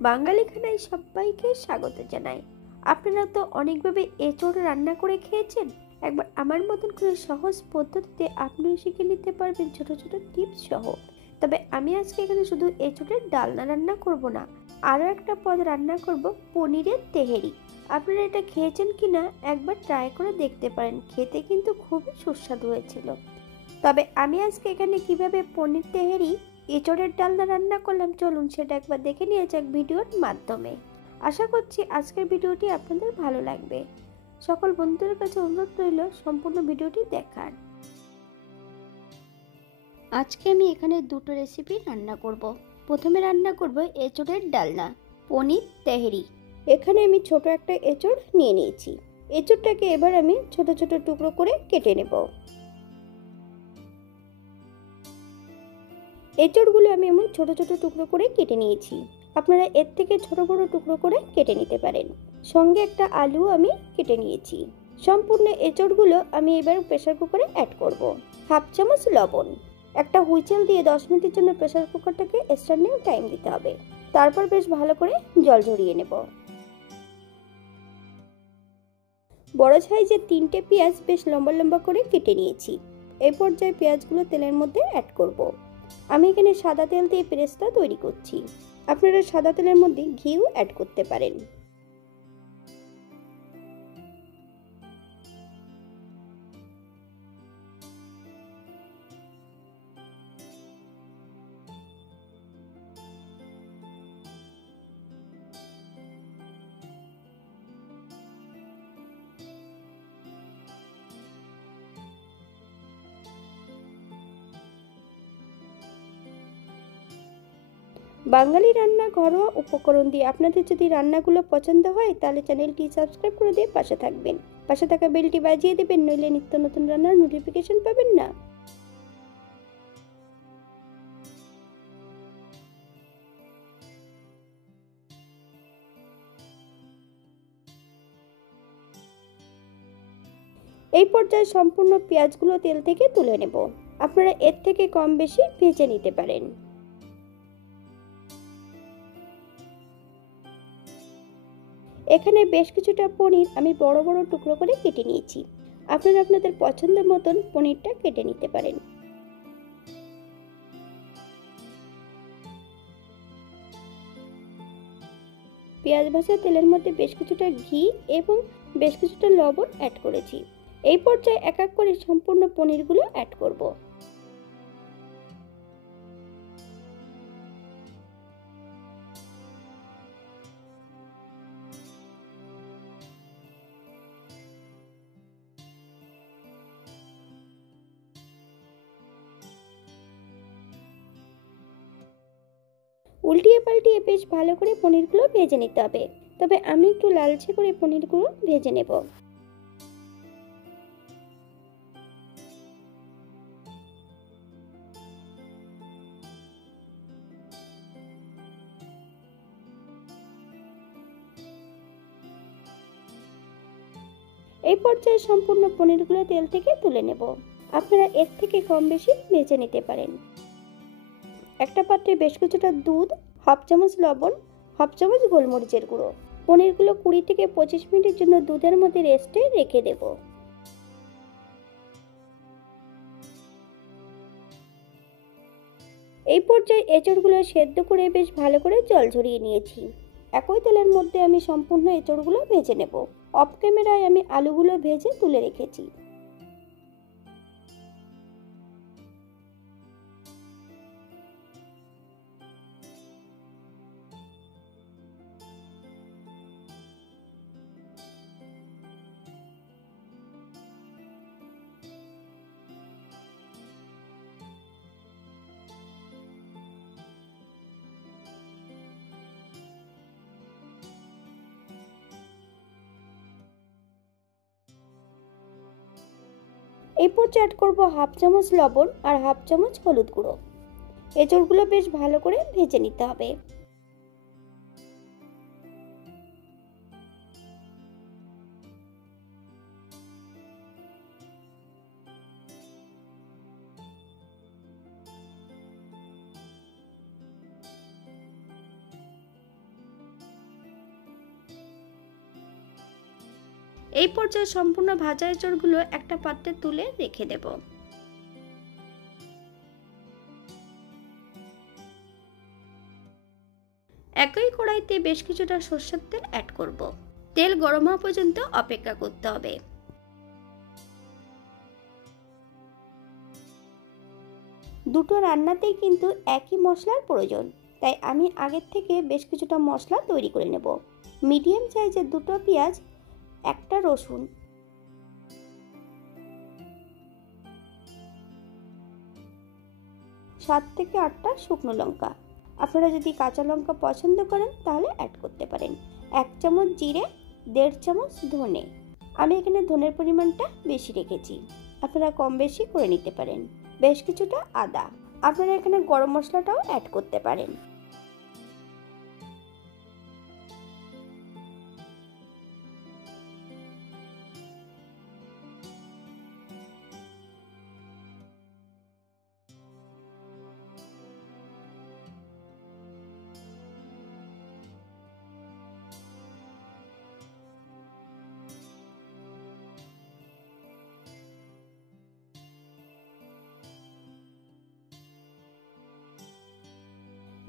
বাঙালি খানায় সবাইকে স্বাগত জানাই। আপনারা তো অনেকভাবে এঁচোড় রান্না করে খেয়েছেন। একবার আমার মতন করে সহজ পদ্ধতিতে আপনিও শিখে নিতে পারবেন ছোট ছোট টিপস সহ। তবে আমি আজকে এখানে শুধু এঁচোড়ের ডালনা রান্না করব না, আরও একটা পদ রান্না করব, পনিরের তেহেরি। আপনারা এটা খেয়েছেন কিনা একবার ট্রাই করে দেখতে পারেন, খেতে কিন্তু খুবই সুস্বাদু হয়েছিল। তবে আমি আজকে এখানে কিভাবে পনির তেহেরি এঁচোড়ের ডালনা রান্না করলাম, চলুন সেটা একবার দেখে নিয়ে যাক ভিডিওর মাধ্যমে। আশা করছি আজকের ভিডিওটি আপনাদের ভালো লাগবে। সকল বন্ধুদের কাছে অনুরোধ রইল সম্পূর্ণ ভিডিওটি দেখার। আজকে আমি এখানে দুটো রেসিপি রান্না করব। প্রথমে রান্না করব এঁচোড়ের ডালনা, পনির তেহেরি। এখানে আমি ছোট একটা এঁচোড় নিয়ে নিয়েছি। এঁচোড়টাকে এবার আমি ছোট ছোট টুকরো করে কেটে নেব। এঁচোড়গুলো আমি এমন ছোট ছোট টুকরো করে কেটে নিয়েছি। আপনারা এর থেকে ছোট বড় টুকরো করে কেটে নিতে পারেন। সঙ্গে একটা আলু আমি কেটে নিয়েছি। সম্পূর্ণ এঁচোড়গুলো আমি এবার প্রেসার কুকারে অ্যাড করব। হাফ চামচ লবণ। একটা হুইসেল দিয়ে 10 মিনিটের জন্য প্রেসার কুকারটাকে স্ট্যান্ডিং টাইম দিতে হবে। তারপর বেশ ভালো করে জল ঝরিয়ে নেব। বড় সাইজের 3টে পেঁয়াজ বেশ লম্বা লম্বা করে কেটে নিয়েছি। এই পর্যায়ে পেঁয়াজগুলো তেলের মধ্যে অ্যাড করব। আমি এখানে সাদা তেল দিয়ে পেস্টটা তৈরি করছি। আপনারা সাদা তেলের মধ্যে ঘিও অ্যাড করতে পারেন। বাঙালি রান্না ঘরোয়া উপকরণ দিয়ে আপনাদের যদি রান্নাগুলো পছন্দ হয় তাহলে চ্যানেলটি সাবস্ক্রাইব করে দিয়ে পাশে থাকবেন। পাশে থাকা বেলটি বাজিয়ে দেবেন, নইলে নিত্য নতুন রান্নার নোটিফিকেশন পাবেন না। এই পর্যায়ে সম্পূর্ণ পেঁয়াজগুলো তেল থেকে তুলে নেব। আপনারা এর থেকে কম বেশি ভেজে নিতে পারেন। এখানে বেশ কিছুটা পনির আমি বড় বড় টুকরো করে কেটে নিয়েছি। আপনারা আপনাদের পছন্দ মতন পনিরটা কেটে নিতে পারেন। পেঁয়াজ ভাজা তেলের মধ্যে বেশ কিছুটা ঘি এবং বেশ কিছুটা লবণ অ্যাড করেছি। এই পর্যায়ে এক এক করে সম্পূর্ণ পনিরগুলো অ্যাড করব। উল্টিয়ে পাল্টিয়ে বেশ ভালো করে পনিরগুলো ভেজে নিতে হবে। তবে আমি একটু লালচে করে পনিরগুলো ভেজে নেব। এই পর্যায়ে সম্পূর্ণ পনিরগুলো তেল থেকে তুলে নেব। আপনারা এর থেকে কম বেশি ভেজে নিতে পারেন। একটা পাত্রে বেশ কিছুটা দুধ, হাফ চামচ লবণ, হাফ চামচ গোলমরিচের গুঁড়ো। পনিরগুলো 20 থেকে 25 মিনিটের জন্য দুধের মধ্যে রেস্টে রেখে দেব। এই পর্যায়ে এঁচড়গুলো সেদ্ধ করে বেশ ভালো করে জল ঝরিয়ে নিয়েছি। একই তেলের মধ্যে আমি সম্পূর্ণ এঁচড়গুলো ভেজে নেব। অফ ক্যামেরায় আমি আলুগুলো ভেজে তুলে রেখেছি। এই পর্যায়ে অ্যাড করব হাফ চামচ লবণ আর হাফ চামচ হলুদ গুঁড়ো। এঁচড়গুলো বেশ ভালো করে ভেজে নিতে হবে। এই পর্যায়ে সম্পূর্ণ ভাজা এঁচড়গুলো একটা পাত্রে তুলে রেখে দেব। একই কড়াইতে বেশ কিছুটা সরষের তেল অ্যাড করব। তেল গরম হওয়া পর্যন্ত অপেক্ষা করতে হবে। দুটো রান্নাতেই কিন্তু একই মশলার প্রয়োজন, তাই আমি আগের থেকে বেশ কিছুটা মশলা তৈরি করে নেব। মিডিয়াম সাইজের দুটো পেঁয়াজ, একটা রসুন, 7 থেকে 8টা শুকনো লঙ্কা। আপনারা যদি কাঁচা লঙ্কা পছন্দ করেন তাহলে অ্যাড করতে পারেন। 1 চামচ জিরে, 1.5 চামচ ধনে। আমি এখানে ধনের পরিমাণটা বেশি রেখেছি, আপনারা কম বেশি করে নিতে পারেন। বেশ কিছুটা আদা। আপনারা এখানে গরম মশলাটাও অ্যাড করতে পারেন।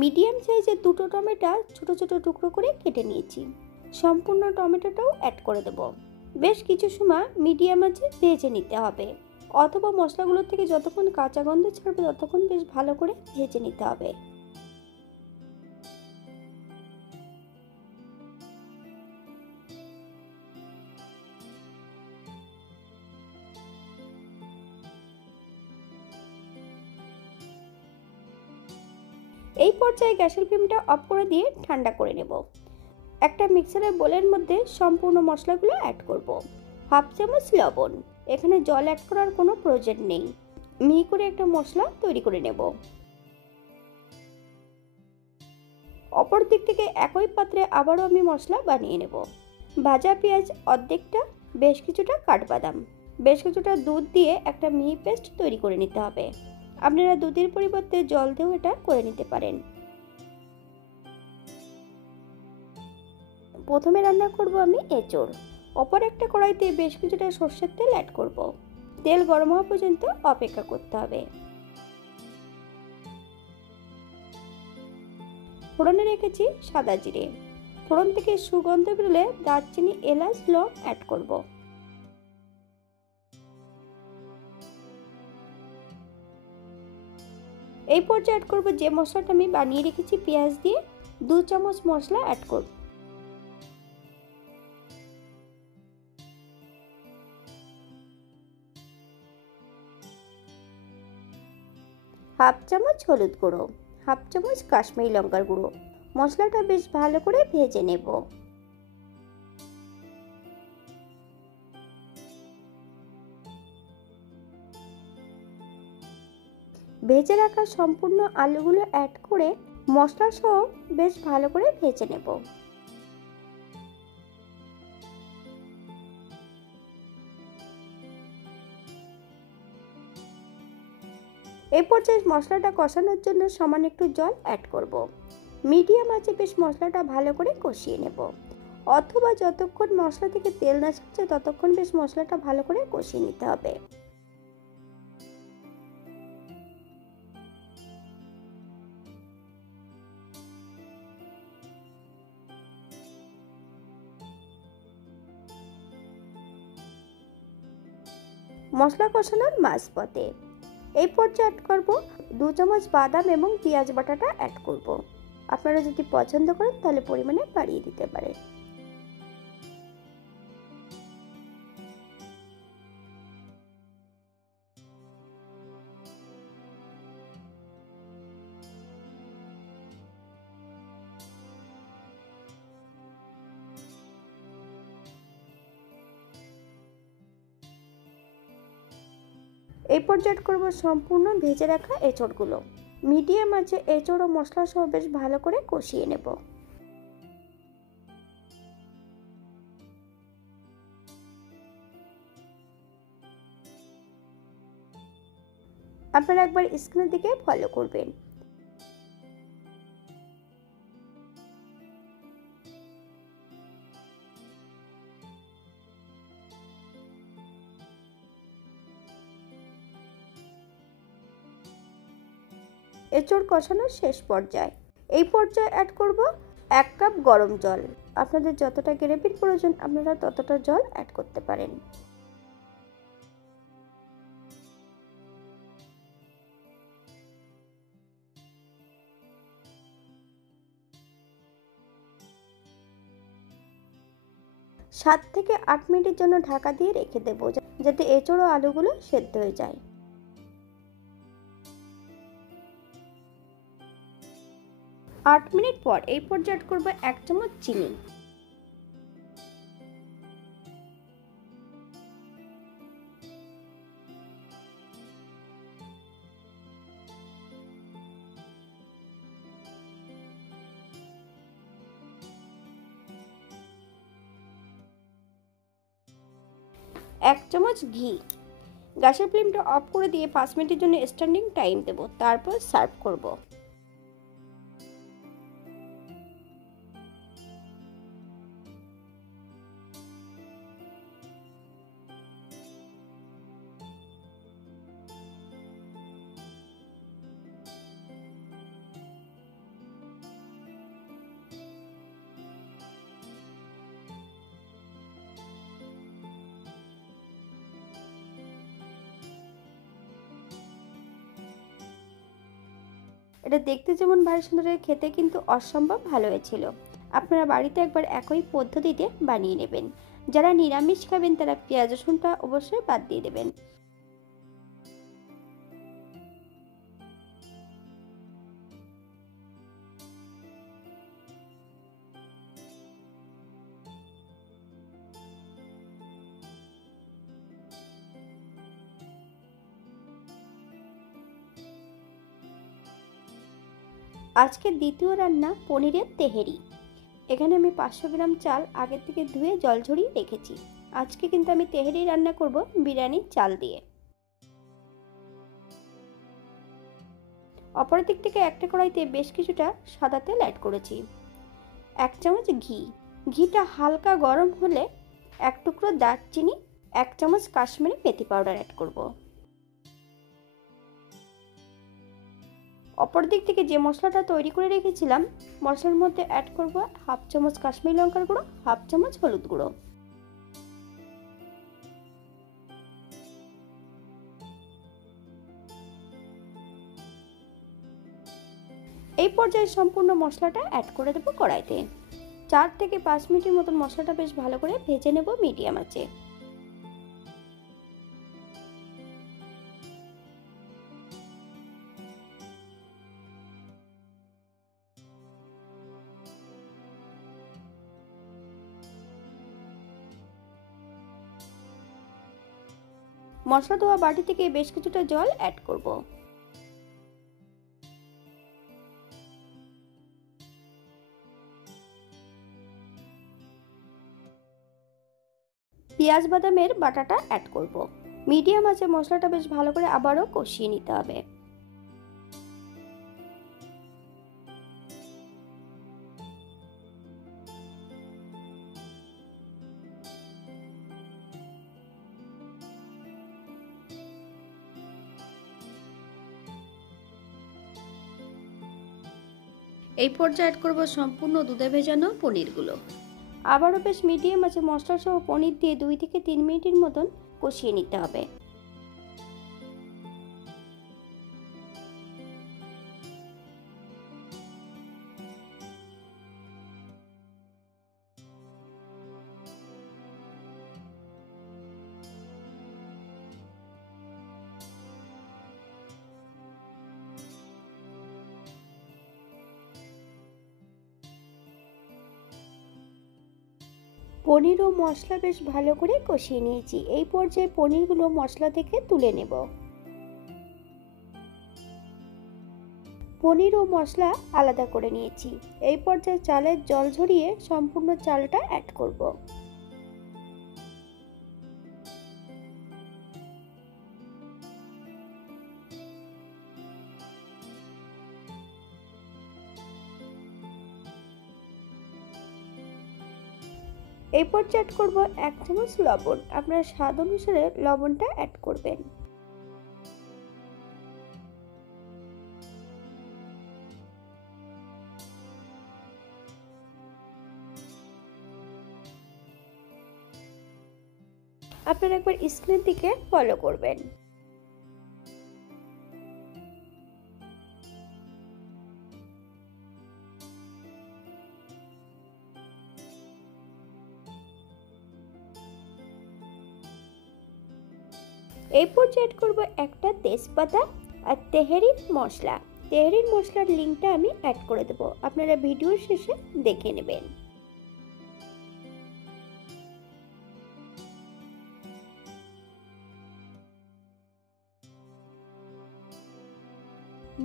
মিডিয়াম সাইজের দুটো টমেটো ছোট ছোট টুকরো করে কেটে নিয়েছি। সম্পূর্ণ টমেটোটাও অ্যাড করে দেব। বেশ কিছু সময় মিডিয়াম আঁচে ভেজে নিতে হবে, অথবা মশলাগুলো থেকে যতক্ষণ কাঁচা গন্ধ ছাড়বে ততক্ষণ বেশ ভালো করে ভেজে নিতে হবে। এই পর্যায়ে গ্যাসের ফ্লেমটা অফ করে দিয়ে ঠান্ডা করে নেব। একটা মিক্সারের বোলের মধ্যে সম্পূর্ণ মশলাগুলো অ্যাড করব। 1/2 চামচ লবণ। এখানে জল অ্যাড করার কোনো প্রয়োজন নেই। মিহি করে একটা মশলা তৈরি করে নেব। অপর দিক থেকে একই পাত্রে আবারও আমি মশলা বানিয়ে নেব। ভাজা পেঁয়াজ অর্ধেকটা, বেশ কিছুটা কাঠবাদাম, বেশ কিছুটা দুধ দিয়ে একটা মিহি পেস্ট তৈরি করে নিতে হবে। আপনারা দুধের পরিবর্তে জল দিয়েও এটা করে নিতে পারেন। প্রথমে রান্না করব আমি এঁচড়। অপর একটা কড়াইতে বেশ কিছুটা সরষের তেল অ্যাড করব। তেল গরম হওয়া পর্যন্ত অপেক্ষা করতে হবে। ফোড়নে রেখেছি সাদা জিরে। ফোড়ন থেকে সুগন্ধ বেরোলে দারচিনি, এলাচ, লং অ্যাড করব। এই পর্যায়ে অ্যাড করব যে মশলাটা আমি বানিয়ে রেখেছি পেঁয়াজ দিয়ে। 2 চামচ মশলা অ্যাড করব। হাফ চামচ হলুদ গুঁড়ো, 1/2 চামচ কাশ্মীরি লঙ্কার গুঁড়ো। মশলাটা বেশ ভালো করে ভেজে নেব। ভেজে রাখা সম্পূর্ণ আলুগুলো অ্যাড করে মশলা সহ বেশ ভালো করে ভেজে নেব। এই পর্যায়ে মশলাটা কষানোর জন্য সমান একটু জল অ্যাড করব। মিডিয়াম আঁচে বেশ মশলাটা ভালো করে কষিয়ে নেব, অথবা যতক্ষণ মশলা থেকে তেল না ছাড়ছে ততক্ষণ বেশ মশলাটা ভালো করে কষিয়ে নিতে হবে। মশলা কষানোর মাঝপথে এই পর্যায়ে অ্যাড করব 2 চামচ বাদাম এবং পেঁয়াজ বাটাটা অ্যাড করব। আপনারা যদি পছন্দ করেন তাহলে পরিমাণে বাড়িয়ে দিতে পারেন। এই পর্যায়ে অ্যাড করব সম্পূর্ণ ভেজে রাখা এঁচড়গুলো। মিডিয়াম আঁচে এঁচড় ও মশলা সহ বেশ ভালো করে কষিয়ে নেব। আপনারা একবার স্ক্রিনের দিকে ফলো করবেন। এঁচড় কষানোর শেষ পর্যায়ে। এই পর্যায়ে অ্যাড করব 1 কাপ গরম জল। আপনাদের যতটা গ্রেভির প্রয়োজন আপনারা ততটা জল অ্যাড করতে পারেন। সাত থেকে 8 মিনিটের জন্য ঢাকা দিয়ে রেখে দেব, যাতে এঁচড় ও আলুগুলো সেদ্ধ হয়ে যায়। 8 মিনিট পর এই পর্যায়ে অ্যাড করব 1 চামচ চিনি। এক চামচ ঘি। গ্যাসের ফ্লেমটা অফ করে দিয়ে 5 মিনিটের জন্য স্ট্যান্ডিং টাইম দেব, তারপর সার্ভ করব। এটা দেখতে যেমন ভারী সুন্দর, খেতে কিন্তু অসম্ভব ভালো হয়েছিল। আপনারা বাড়িতে একবার একই পদ্ধতিতে বানিয়ে নেবেন। যারা নিরামিষ খাবেন তারা পেঁয়াজ রসুনটা অবশ্যই বাদ দিয়ে দেবেন। আজকে দ্বিতীয় রান্না পনিরের তেহেরি। এখানে আমি 500 গ্রাম চাল আগে থেকে ধুয়ে জল ঝরিয়ে রেখেছি। আজকে কিন্তু আমি তেহেরি রান্না করব বিরিয়ানির চাল দিয়ে। অপর দিক থেকে একটা কড়াইতে বেশ কিছুটা সাদা তেল অ্যাড করেছি। 1 চামচ ঘি। ঘিটা হালকা গরম হলে 1 টুকরো দারচিনি, 1 চামচ কাশ্মীরি মেথি পাউডার অ্যাড করব। অপর দিক থেকে যে মশলাটা তৈরি করে রেখেছিলাম, মশলার মধ্যে অ্যাড করব 1/2 চামচ কাশ্মীরি লঙ্কার গুঁড়ো, 1/2 চামচ হলুদ গুঁড়ো। এই পর্যায়ে সম্পূর্ণ মশলাটা অ্যাড করে দেবো কড়াইতে। 4 থেকে 5 মিনিটের মতন মশলাটা বেশ ভালো করে ভেজে নেব মিডিয়াম আঁচে। মশলা ধোয়া বাটি থেকে বেশ কিছুটা জল অ্যাড করব। পেঁয়াজ বাদামের বাটাটা অ্যাড করব। মিডিয়াম আঁচে মশলাটা বেশ ভালো করে আবারও কষিয়ে নিতে হবে। এই পর্যায়ে অ্যাড করব সম্পূর্ণ দুধে ভেজানো পনিরগুলো। আবারও বেশ মিডিয়াম আছে মশলা সহ পনির দিয়ে 2 থেকে 3 মিনিটের মতন কষিয়ে নিতে হবে। পনির ও মশলা বেশ ভালো করে কষিয়ে নিয়েছি। এই পর্যায়ে পনিরগুলো মশলা থেকে তুলে নেব। পনির ও মশলা আলাদা করে নিয়েছি। এই পর্যায়ে চালের জল ঝরিয়ে সম্পূর্ণ চালটা অ্যাড করব। এই পর্যায়ে অ্যাড করব 1 চামচ লবণ। আপনার স্বাদ অনুসারে লবণটা অ্যাড করবেন। আপনারা একবার স্ক্রিনের দিকে ফলো করবেন। এরপর অ্যাড করব একটা তেজপাতা আর তেহারির মশলা। তেহারির মশলার লিঙ্কটা আমি অ্যাড করে দেব, আপনারা ভিডিওর শেষে দেখে নেবেন।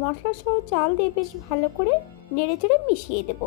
মশলা সহ চাল দিয়ে বেশ ভালো করে নেড়েচেড়ে মিশিয়ে দেব।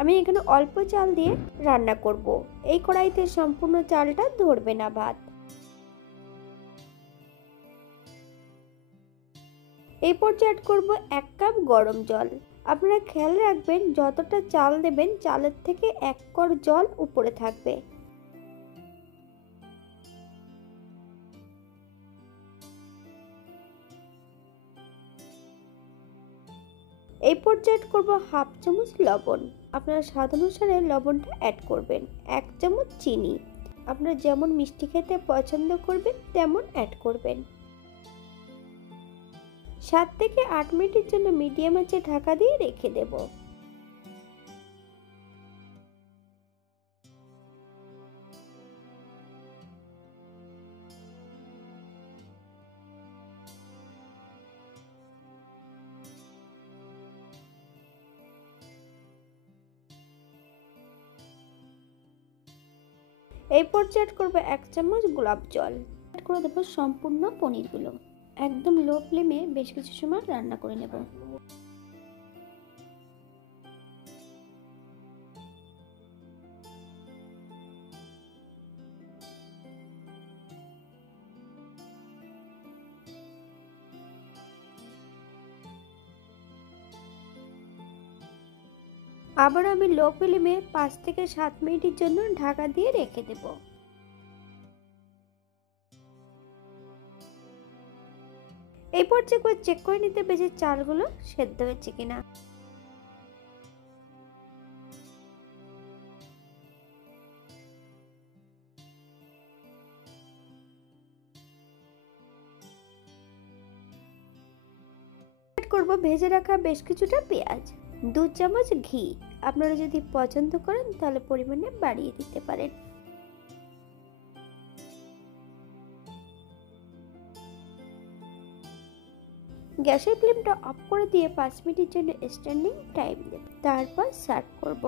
আমি এখানে অল্প চাল দিয়ে রান্না করব, এই কড়াইতে সম্পূর্ণ চালটা ধরবে না ভাত। এই পর্যায়ে অ্যাড করব 1 কাপ গরম জল। আপনারা খেয়াল রাখবেন যতটা চাল দেবেন চালের থেকে 1 কড় জল উপরে থাকবে। এই পর্যায়ে অ্যাড করব হাফ চামচ লবণ। আপনারা স্বাদ অনুসারে লবণটা অ্যাড করবেন। 1 চামচ চিনি, আপনারা যেমন মিষ্টি খেতে পছন্দ করবেন তেমন অ্যাড করবেন। 7 থেকে 8 মিনিটের জন্য মিডিয়াম আঁচে ঢাকা দিয়ে রেখে দেব। এই পর্যায়ে অ্যাড করব 1 চামচ গোলাপ জল। অ্যাড করে দেব সম্পূর্ণ পনিরগুলো। একদম লো ফ্লেমে বেশ কিছু সময় রান্না করে নেব। আবার আমি লো ফ্লেমে 5 থেকে 7 মিনিটের জন্য ঢাকা দিয়ে রেখে দেব। এই পর্যায়ে করে চেক করে নিতে হবে যে চালগুলো সেদ্ধ হয়েছে কিনা। অ্যাড করব ভেজে রাখা বেশ কিছুটা পেঁয়াজ, 2 চামচ ঘি। আপনারা যদি পছন্দ করেন তাহলে পরিমাণে বাড়িয়ে দিতে পারেন। গ্যাসের ফ্লেমটা অফ করে দিয়ে 5 মিনিটের জন্য স্ট্যান্ডিং টাইম দেব, তারপর সার্ভ করব।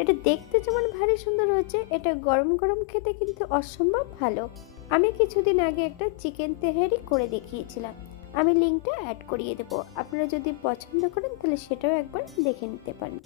এটা দেখতে যেমন ভারী সুন্দর হয়েছে, এটা গরম গরম খেতে কিন্তু অসম্ভব ভালো। আমি কিছুদিন আগে একটা চিকেন তেহারি করে দেখিয়েছিলাম, আমি লিঙ্কটা অ্যাড করিয়ে দেব। আপনারা যদি পছন্দ করেন তাহলে সেটাও একবার দেখে নিতে পারেন।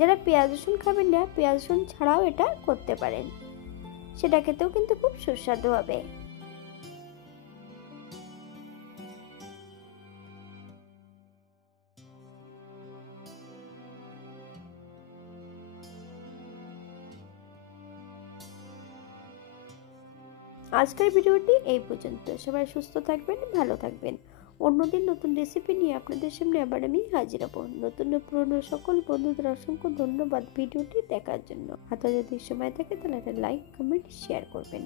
যারা পেঁয়াজ রসুন খাবেন না, পেঁয়াজ রসুন ছাড়াও এটা করতে পারেন, সেটা খেতেও কিন্তু খুব সুস্বাদু হবে। আজকের ভিডিওটি এই পর্যন্ত। সবাই সুস্থ থাকবেন, ভালো থাকবেন। অন্যদিন নতুন রেসিপি নিয়ে আপনাদের সামনে আবার আমি হাজির হব। নতুন ও পুরনো সকল বন্ধুদের অসংখ্য ধন্যবাদ ভিডিওটি দেখার জন্য। হাতে যদি সময় থাকে তাহলে একটা লাইক, কমেন্ট, শেয়ার করবেন।